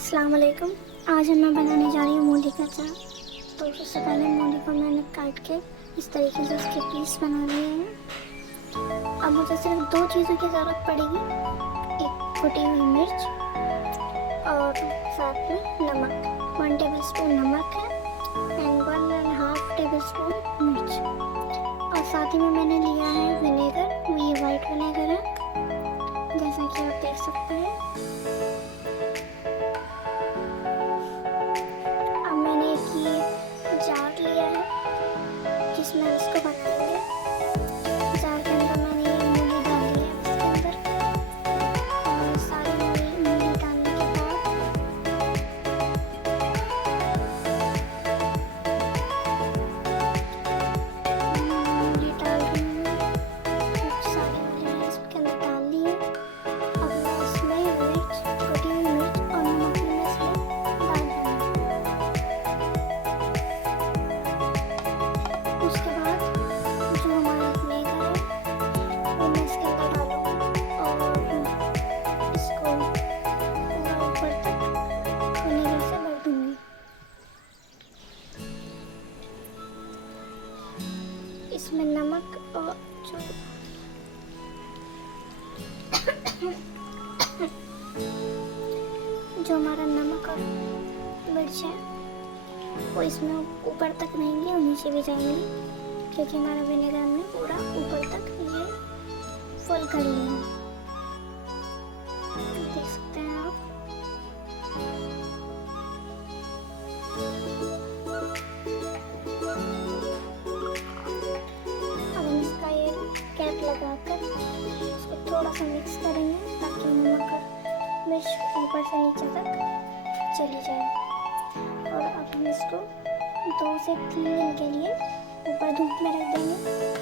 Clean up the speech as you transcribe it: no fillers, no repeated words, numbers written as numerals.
अस्सलाम वालेकुम। आज मैं बनाने जा रही हूँ मूली का अचार। तो सबसे पहले मूली को मैंने काट के इस तरीके से उसके पीस बना लिए हैं। अब मुझे सिर्फ दो चीज़ों की ज़रूरत पड़ेगी, एक कुटी हुई मिर्च और साथ में नमक। 1 टेबल स्पून नमक है एंड 1.5 टेबल स्पून मिर्च। और साथ ही में मैंने लिया है विनेगर, ये वाइट विनेगर है जैसा कि आप देख सकते हैं। जार लिया है जिसमें इसको बनाएंगे। जार के अंदर मैंने ये मूली डाल दी है इसके अंदर, और सारी मूली डालने के बाद मूली डाल रही हूँ। सारी मूली मैंने इसके अंदर डाल दी है। अब मैं इसमें मिर्च, कटी हुई मिर्च और नमक मैं इसमें डाल दूँगी। उसके बाद जो हमारा विनेगर है वो मैं इसके अंदर डालूँगी और इसको पूरा ऊपर तक विनेगर से भर दूँगी। इसमें नमक और जो हमारा नमक और मिर्च है वो इसमें ऊपर तक रहेंगे और नीचे भी जाएंगे, क्योंकि हमारा विनेगर हमने पूरा ऊपर तक ये फुल कर लिया है। देख सकते हैं आप। अब हम इसका ये कैप लगाकर इसको थोड़ा सा मिक्स करेंगे ताकि नमक और मिर्च ऊपर से नीचे तक चली जाए। और अब हम इसको 2 से 3 दिन के लिए ऊपर धूप में रख देंगे।